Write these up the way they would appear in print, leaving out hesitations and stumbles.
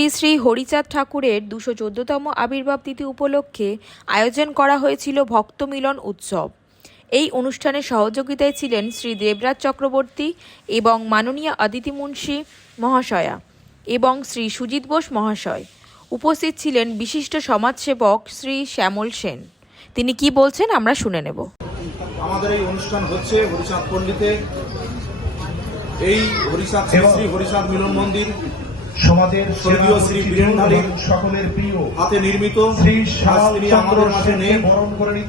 শ্রী শ্রী হরিচাঁদ ঠাকুরের ২১৪তম আবির্ভাব তিথি উপলক্ষে আয়োজন করা হয়েছিল ভক্ত মিলন উৎসব। এই অনুষ্ঠানে সহযোগিতায় ছিলেন শ্রী দেবরাজ চক্রবর্তী এবং মাননীয় অদিতি মুন্সী মহাশয়া এবং শ্রী সুজিত বোস মহাশয়। উপস্থিত ছিলেন বিশিষ্ট সমাজসেবক শ্রী শ্যামল সেন। তিনি কি বলছেন আমরা শুনে নেব। আমাদের এই অনুষ্ঠান হচ্ছে হরিচাঁদ পল্লীতে। এই হরিচাঁদ শ্রী হরিচাঁদ মিলন মন্দির সমাজের স্বর্গীয় শ্রী বীরেন্দ্রনাথ সকলের প্রিয় হাতে নির্মিত। তিনি আমাদের মাঝে নেই,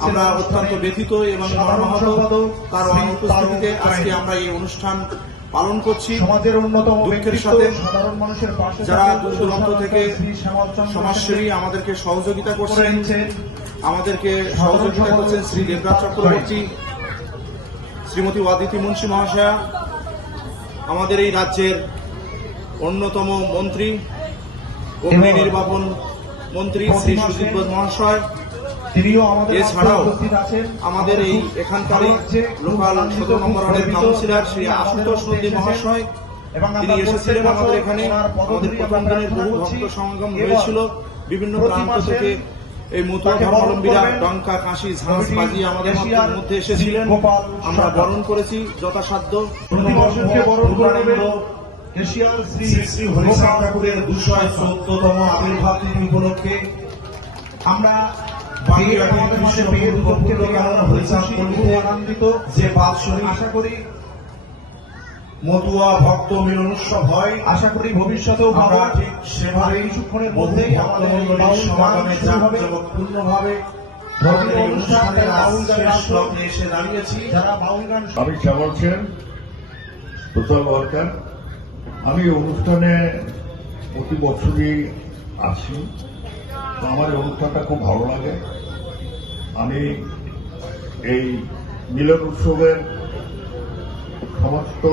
আমরা অত্যন্ত ব্যথিত এবং মর্মাহত। তার অনুপস্থিতিতে আজকে আমরা এই অনুষ্ঠান পালন করছি সমাজের অন্যতম দুঃখের সাথে। সাধারণ মানুষের পাশে যারা দূর দূরান্ত থেকে সমাজসেবী আমাদেরকে সহযোগিতা করছেন, আমাদেরকে সহযোগিতা করছেন শ্রী দেবরাজ চক্রবর্তী, শ্রীমতী অদিতি মুন্সী মহাশয়া, আমাদের এই রাজ্যের অন্যতম মন্ত্রী, অগ্নি নির্বাপন মন্ত্রী শ্রী সুজিত বোস মহাশয়, এছাড়াও আমাদের এই এখানকার লোকাল ১৭ নম্বর ওয়ার্ডের কাউন্সিলর শ্রী আশুতোষ নন্দী মহাশয়, তিনি এসেছিলেন আমাদের এখানে। আমাদের প্রথম দিনের বহু ভক্ত সমাগম হয়েছিল বিভিন্ন প্রান্ত থেকে। এই মতুয়া ধর্মাবলম্বীরা ডঙ্কা কাশি ঝাঁস বাজিয়ে আমাদের মধ্যে এসেছিলেন, আমরা বরণ করেছি যথাসাধ্য। এশিয়ার শ্রী শ্রী হরিচাঁদ ঠাকুরের ২১৪তম আবির্ভাব তিথি উপলক্ষে আমরা আনন্দিত যে বাৎসরিক আশা করি মতুয়া ভক্ত মিলন উৎসব হয়। আশা করি ভবিষ্যতেও আমরা ঠিক সেভাবে কিছুক্ষণের মধ্যেই আমাদের সমাগমে পূর্ণভাবে অনুষ্ঠানের শেষ লগ্নে এসে দাঁড়িয়েছি। যারা বাউল গান, আমি শ্যামল সেন, সোশ্যাল ওয়ার্কার। আমি অনুষ্ঠানে প্রতি বছরই আসি, তো আমার এই অনুষ্ঠানটা খুব ভালো লাগে। আমি এই মিলন উৎসবের সমস্ত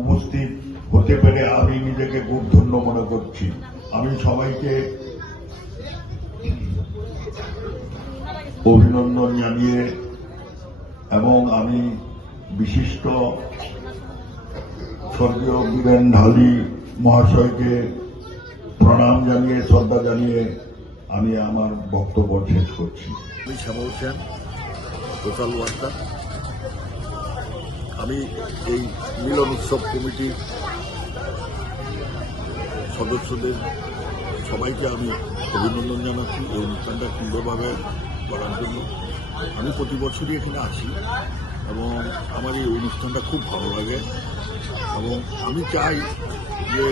উপস্থিত হতে পেরে আমি নিজেকে খুব ধন্য মনে করছি। আমি সবাইকে অভিনন্দন জানিয়ে এবং আমি বিশিষ্ট স্বর্গীয় বীরেন ঢালি মহাশয়কে প্রণাম জানিয়ে শ্রদ্ধা জানিয়ে আমি আমার বক্তব্য শেষ করছি। আমি শ্যামল সেন, সোশ্যাল ওয়ার্কার। আমি এই মিলন উৎসব কমিটির সদস্যদের সবাইকে আমি অভিনন্দন জানাচ্ছি এই অনুষ্ঠানটা সুন্দরভাবে করার জন্য। আমি প্রতি বছরই এখানে আসি এবং আমার এই অনুষ্ঠানটা খুব ভালো লাগে এবং আমি চাই যে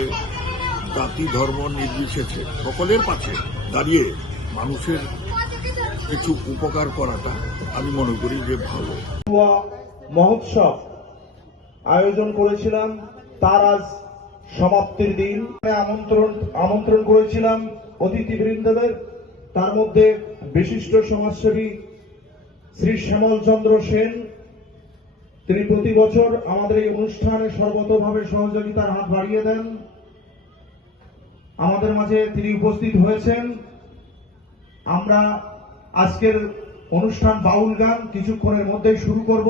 জাতি ধর্ম নির্বিশেষে সকলের পাশে দাঁড়িয়ে মানুষের কিছু উপকার করাটা আমি মনে করি যে ভালো। মহোৎসব আয়োজন করেছিলাম, তার আজ সমাপ্তির দিন। আমন্ত্রণ করেছিলাম অতিথিবৃন্দদের, তার মধ্যে বিশিষ্ট সমাজসেবী শ্রী শ্যামল চন্দ্র সেন। তিনি প্রতি বছর আমাদের এই অনুষ্ঠানে সর্বতভাবে সহযোগিতার হাত বাড়িয়ে দেন। আমাদের মাঝে তিনি উপস্থিত হয়েছেন। আমরা আজকের অনুষ্ঠান বাউল গান কিছুক্ষণের মধ্যে শুরু করব।